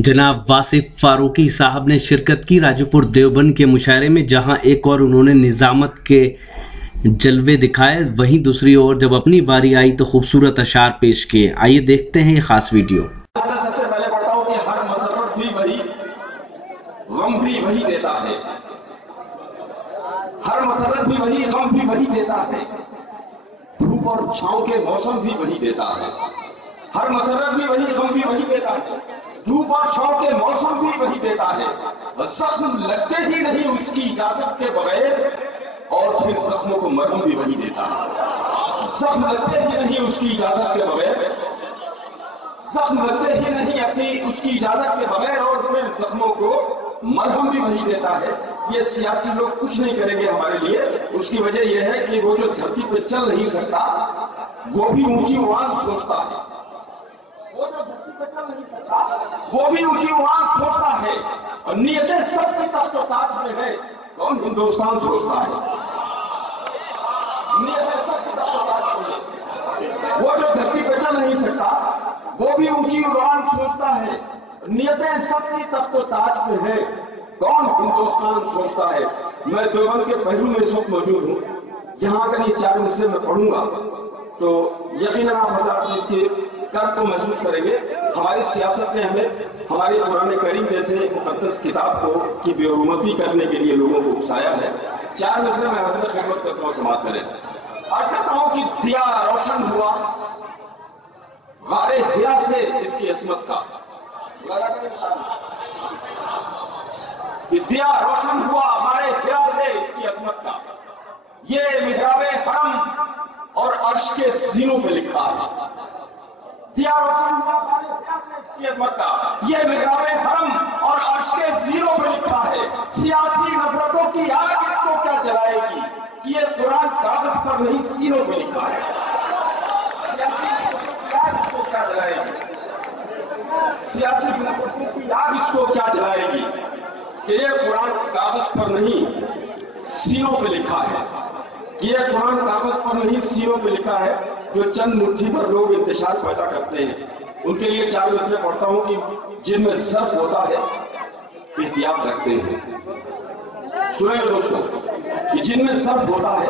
जनाब वासिफ फारूकी साहब ने शिरकत की राजोपुर देवबंद के मुशायरे में, जहां एक और उन्होंने निजामत के जलवे दिखाए, वहीं दूसरी ओर जब अपनी बारी आई तो खूबसूरत अशार पेश किए। आइए देखते हैं ये खास वीडियो। सबसे पहले पढ़ता हूं कि हर मसरत भी वही, गम भी वही देता है। हर मसरत भी वही, गम भी वही देता है। धूप और छांव के मौसम भी वही देता है। हर मसरत भी वही, गम भी वही देता है। धूप और छांव के मौसम भी वही देता है। जख्म लगते ही नहीं उसकी इजाजत के बगैर, और फिर जख्मों को मरहम भी वही देता है। जख्म लगते ही नहीं उसकी इजाजत के बगैर, जख्म लगते ही नहीं अपनी उसकी इजाजत के बगैर, और फिर जख्मों को मरहम भी वही देता है। ये सियासी लोग कुछ नहीं करेंगे हमारे लिए। उसकी वजह यह है कि वो जो धरती पे चल नहीं सकता वो भी ऊंची उड़ान सोचता है। वो जो धरती पे चल नहीं सकता वो भी ऊंची उड़ान सोचता है। और नियतें सबकी तख्त और ताज में है, कौन हिंदुस्तान सोचता है। नियतें सबकी तख्त और ताज में है। वो जो धरती पे चल नहीं सकता वो भी ऊंची उड़ान सोचता है। नियतें सबकी तख्त और ताज पे है, कौन हिंदुस्तान सोचता है। मैं देवबंद के पहलू में इस वक्त मौजूद हूँ। यहाँ अगर ये 4 हिस्से में पढ़ूंगा तो यकीनन आप हज़रात इसके कर्ब को महसूस करेंगे। हमारी सियासत ने हमें हमारी कुरान करीम जैसे मुक़द्दस किताब को की बेहुरमती करने के लिए लोगों को उकसाया है। 4 हिस्से में हज़रत खिदमत करता हूँ, समाप्त करें। अर्ज़ करता हूँ कि दिया रोशन हुआ गारे हिरा से इसकी अस्मत का, दिया रोशन हुआ हमारे हिरा से इसकी अस्मत का। ये मिहराबे हरम और अर्श के सीनों पे लिखा है। दिया रोशन हुआ हमारे हिरा से इसकी अस्मत का, ये मिहराबे हरम और अर्श के सीनों पे लिखा है। सियासी नफरतों की आग इसको क्या जलाएगी कि ये कुरान कागज पर नहीं सीनों पे लिखा है। सियासी नफरतों की आग इसको क्या जलाएगी, सियासी नफरतों की आग इसको क्या जलाएगी कि ये कुरान कागज पर नहीं सीनों पे लिखा है। ये कुरान कागज पर नहीं सीनों पे लिखा है। जो चंद मुट्ठी पर लोग इंतशार पैदा करते हैं उनके लिए 4 मिसरे पढ़ता हूं कि जिनमें सर्फ होता है एहतियात रखते हैं। सुने दोस्तों, कि जिनमें सर्फ होता है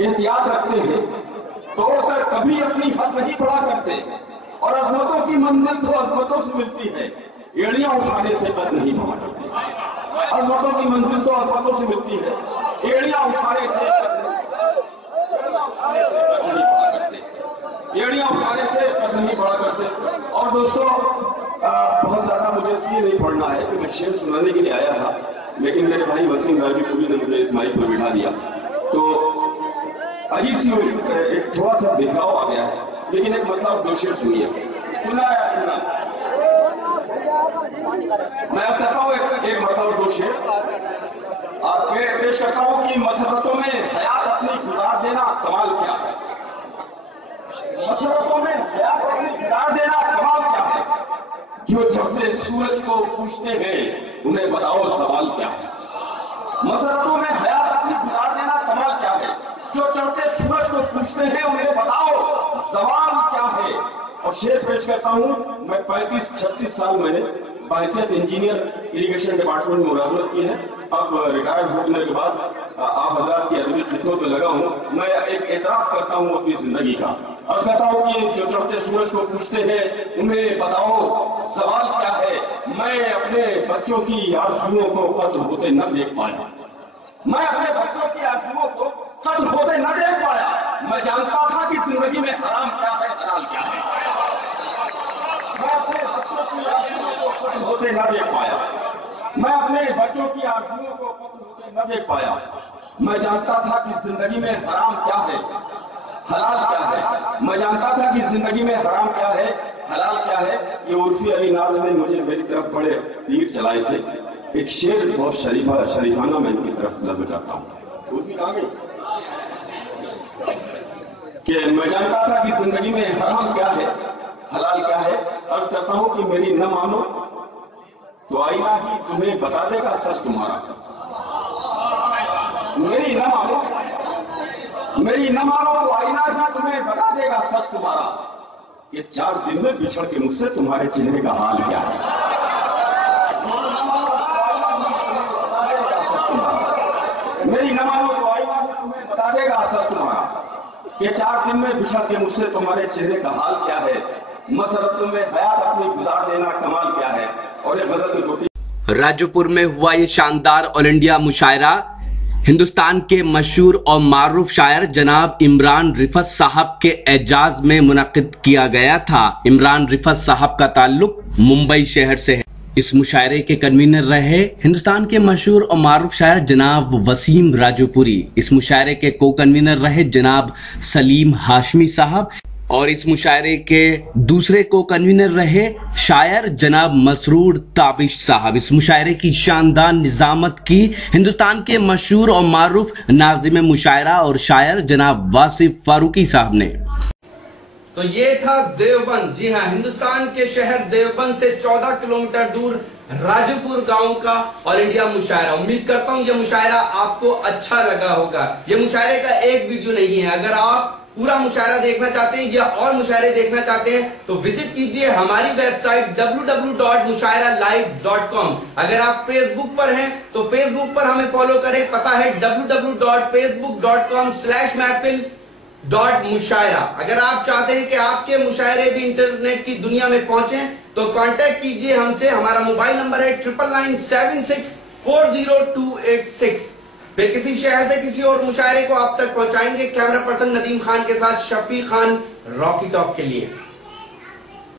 एहतियात रखते हैं, तोड़कर कभी अपनी हद नहीं बढ़ा करते, और अजमतों की मंजिल तो अजमतों से मिलती है, एड़ियां उठाने से कद नहीं बढ़ा करते। अजमतों की मंजिल तो अजमतों से मिलती है, एड़ियां उठाने से एड़ियां उठाने से कद नहीं बढ़ा करते। और दोस्तों, बहुत ज्यादा मुझे इसलिए नहीं पढ़ना है कि मैं शेर सुनाने के लिए आया था, लेकिन मेरे भाई वसीम राजूपुरी ने मुझे इस माइक पर बिठा दिया तो अजीब सी एक थोड़ा सा दिखाव आ गया है। लेकिन एक मतलब 2 शेर सुनिए। सुना है सुना? मैं ऐसा कहता हूँ एक मतलब 2 शेर और पेश करता हूँ कि मसरतों में हयात अपनी गुजार देना कमाल क्या है। मसरतों में हयात अपनी गुजार देना कमाल क्या है। जो चढ़ते सूरज को पूछते हैं उन्हें बताओ सवाल क्या है। मसरतों में हयात अपनी गुजार देना कमाल क्या है। जो चढ़ते सूरज को पूछते हैं उन्हें बताओ सवाल क्या है। और शेर पेश करता हूं, मैं 35-36 साल मैंने बाइसियत इंजीनियर इरिगेशन डिपार्टमेंट में मुलाजमत की है। अब रिटायर्ड होने के बाद आप हजरात की अदबी खिदमत में लगा हूं। मैं एक एतराफ करता हूं अपनी जिंदगी का और कहता हूं कि जो चढ़ते सूरज को पूछते हैं उन्हें बताओ सवाल क्या है। मैं अपने बच्चों की आरज़ुओं को कत्ल होते न देख पाया। मैं अपने बच्चों की आरज़ुओं को कत्ल होते न देख पाया। मैं जानता था कि जिंदगी में हराम क्या है, हलाल क्या है। मैं अपने बच्चों की आरज़ुओं को कत्ल होते न देख पाया। मैं अपने बच्चों की आरज़ुओं को कत्ल होते न देख पाया। मैं जानता था कि जिंदगी में हराम क्या है, हलाल क्या है। मैं जानता था कि जिंदगी में हराम क्या है, हलाल क्या है। ये उर्फी अली नाज ने मुझे मेरी तरफ बड़े तीर चलाए थे। एक शेर बहुत शरीफाना मैं इनकी तरफ नजर करता हूँ। उर्फी कहाँ गई? कि मैं जानता था कि जिंदगी में हराम क्या है, हलाल क्या है। अर्ज करता हूं कि मेरी न मानो तो आईना ही तुम्हें बता देगा सच तुम्हारा। मेरी न मानो तो आईना ही तुम्हें बता देगा सच तुम्हारा। ये 4 दिन में बिछड़ के मुझसे तुम्हारे चेहरे का हाल क्या है। करने का आश्वस्त मांगा कि 4 दिन में बिछड़ के मुझसे तुम्हारे चेहरे का हाल क्या है, मसरतों में हयात अपनी गुजार देना कमाल क्या है। और एक गजल की गोटी। राजोपुर में हुआ ये शानदार ऑल इंडिया मुशायरा हिंदुस्तान के मशहूर और मारूफ शायर जनाब इमरान रिफत साहब के एजाज में मुनक्किद किया गया था। इमरान रिफत साहब का ताल्लुक मुंबई शहर से है। इस मुशायरे के कन्वीनर रहे हिंदुस्तान के मशहूर और मारूफ शायर जनाब वसीम राजोपुरी। इस मुशायरे के को कन्वीनर रहे जनाब सलीम हाशमी साहब और इस मुशायरे के दूसरे को कन्वीनर रहे शायर जनाब मसरूर ताबिश साहब। इस मुशायरे की शानदार निजामत की हिंदुस्तान के मशहूर और मारूफ नाज़िम मुशायरा और शायर जनाब वासिफ फारूकी साहब ने। तो ये था देवबंद, जी हाँ, हिंदुस्तान के शहर देवबंद से 14 किलोमीटर दूर राजोपुर गांव का ऑल इंडिया मुशायरा। उम्मीद करता हूँ ये मुशायरा आपको अच्छा लगा होगा। ये मुशायरे का एक वीडियो नहीं है। अगर आप पूरा मुशायरा देखना चाहते हैं या और मुशायरे देखना चाहते हैं तो विजिट कीजिए हमारी वेबसाइट www.mushairalive.com। अगर आप फेसबुक पर हैं तो फेसबुक पर हमें फॉलो करें, पता है www.facebook.com/महफिल.मुशायरा। अगर आप चाहते हैं कि आपके मुशायरे भी इंटरनेट की दुनिया में पहुंचे तो कांटेक्ट कीजिए हमसे। हमारा मोबाइल नंबर है 9997640286। फिर किसी शहर से किसी और मुशायरे को आप तक पहुंचाएंगे कैमरा पर्सन नदीम खान के साथ शफी खान रॉकी टॉक के लिए।